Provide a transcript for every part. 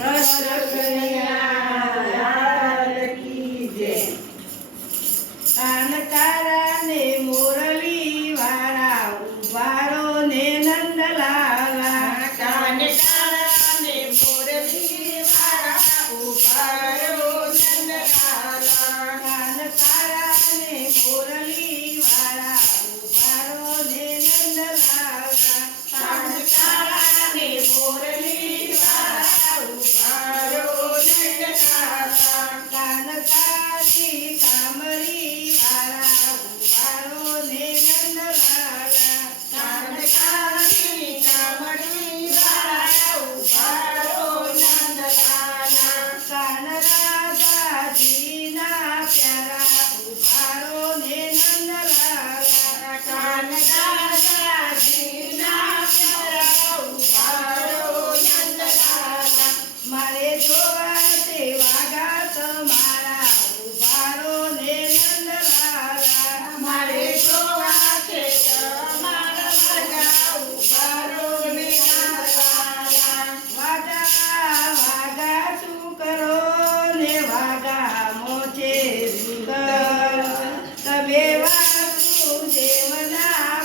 કૃષ્ણ કનૈયા લાલ કી જય। કાન તારા ને મોરલી વાળા ઉભારો ને નંદલાલા। કાન તારા ને મોરલી વાળા ઉભારો નંદલાલા। કાન તારા ને મોરલી વાળા ઉભારો ને નંદલાલા। કાન તારા ને મોરલી વાળા ઉભારો નંદલાલા। કાન તારી કામરી વાળા ઉભારો ને નંદલાલા। કાન તારી કામળી વાળા ઉભારો નંદલાલા। કાન રાધાજીના પ્યારા ઉભારો ને નંદલાલા। કાન દાદાજીના પ્યારા ઉભારો નંદલાલા। મારે જોવા તે વાગા તમારા ઉભારો ને નંદલાલા। મારે જોવા છે તમારા વાગા ઉભારો ને નંદલાલા। વાગા વાગા શું કરો ને વાગા મોચે સુંદર તમે વાસુદેવના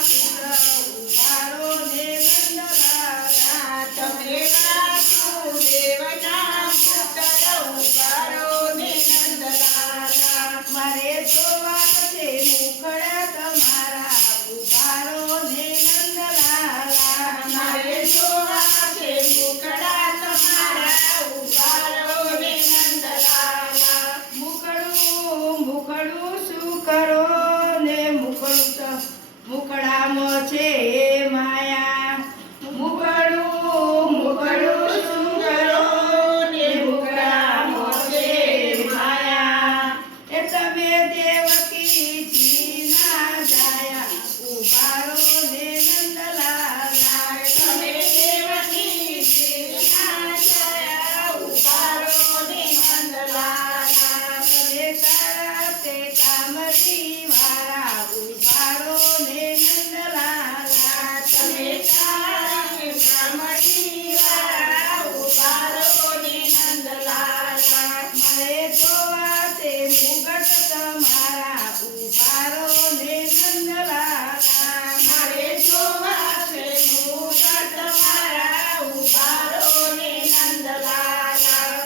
પુત્ર ઉભારો ને નંદલાલા। તમે વાસુદેવના પુત્ર ઉભારો ને નંદલાલા। મારે જોવા છે મુખડા તમારા ઉભારો ને નંદલાલા। મારે જોવા છે મુખડા તમારા ઉભારો ને નંદલાલા। મુખડું શું કરો ને મુખડામાં છે માયા। મુખડું શું કરો ને મુખડામાં છે માયા। એ તમે દેવકીજીના જાયા ઉભારો ને નંદલાલા। તમે દેવકીજીના જયા ઉભારો ને નંદલાલા। તમે તારા તે કામરી વાળા ઉભારો ને નંદલાલા। તમે તારી કામળી વાળા ઉભારો ને નંદલાલા। મારે જોવા તે મુગટ તમારા ઉભારો ને નંદલાલા। મારે જોવા છે મુગટ તમારા ઉભારો ને નંદલાલા।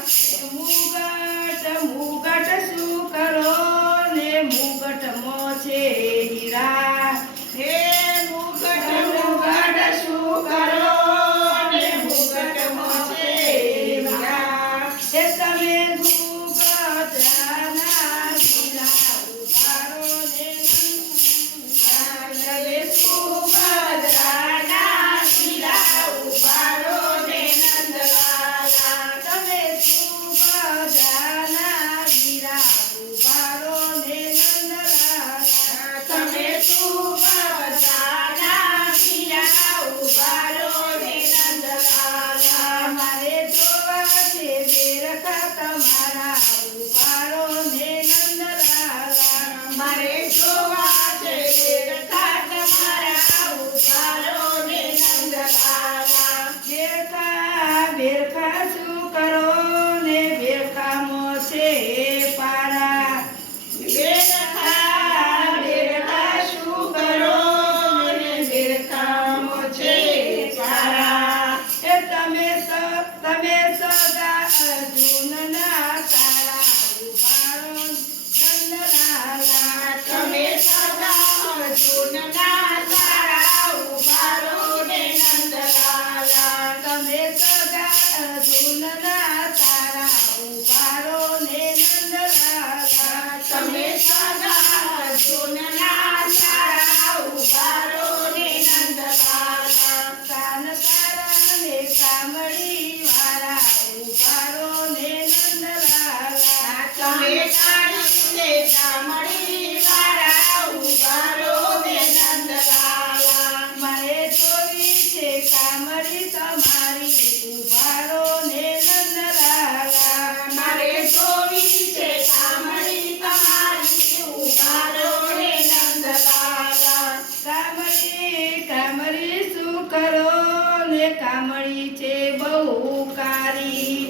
મુગટ શું કરો ને મુગટમાં છે હીરા। હે મુગટ શું કરો ને મુગટમાં છે હીરા। એ તમે સુભદ્રાના હીરા ઉભારો ને તમે સુભદ્રાના હીરા ઉભારો ને નંદલાલા। તમે સુભદ્રાના હીરા ઉભારો ને નંદલાલા। તમે સુભદ્રાના હીરા ઉભારો ને નંદલાલા। મારે જોવા છે બેરખા તમારા ઉભારો ને નંદલાલા। મારે જોવા છે બેરખા તમારા ઉભારો ને નંદલાલા। બેરખા શું કરો ને બેરખામાં છે પારા। બેરખા શું કરો ને બેરખામાં છે પારા। એ તમે સદા અર્જુનના તારા ઉભારો નંદલાલા। તમે સદા અર્જુનના તારા ઉભારો ને નંદલાલા। તમે સદા અર્જુનના તારા ઉભારો ને નંદલાલા। તમે સદા અર્જુનના તારા ઉભારો ને નંદલાલા। કાન તારા ને કામળી વાળા ઉભારો ને નંદલાલા। તમે કાળીને કામળી વાળા ઉભારો ને નંદલાલા। મારે જોવી છે કામળી તમારી ઉભારો ને નંદલાલા। મારે જોવી છે કામળી તમારી ઉભારો ને નંદલાલા। કામળી શું કરો ને કામળી છે બહુ કારી।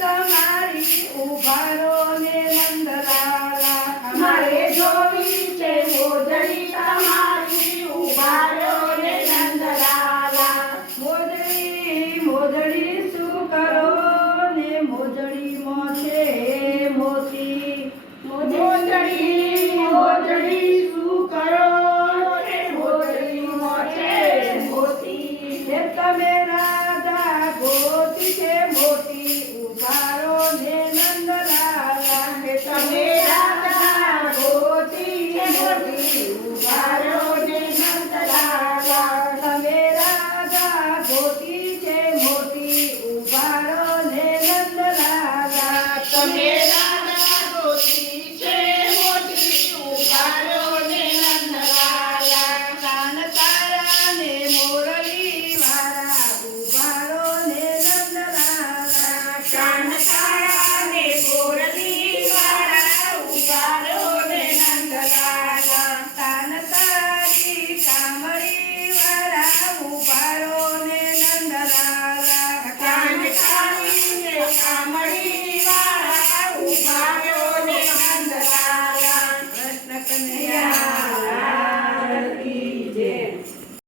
તમારી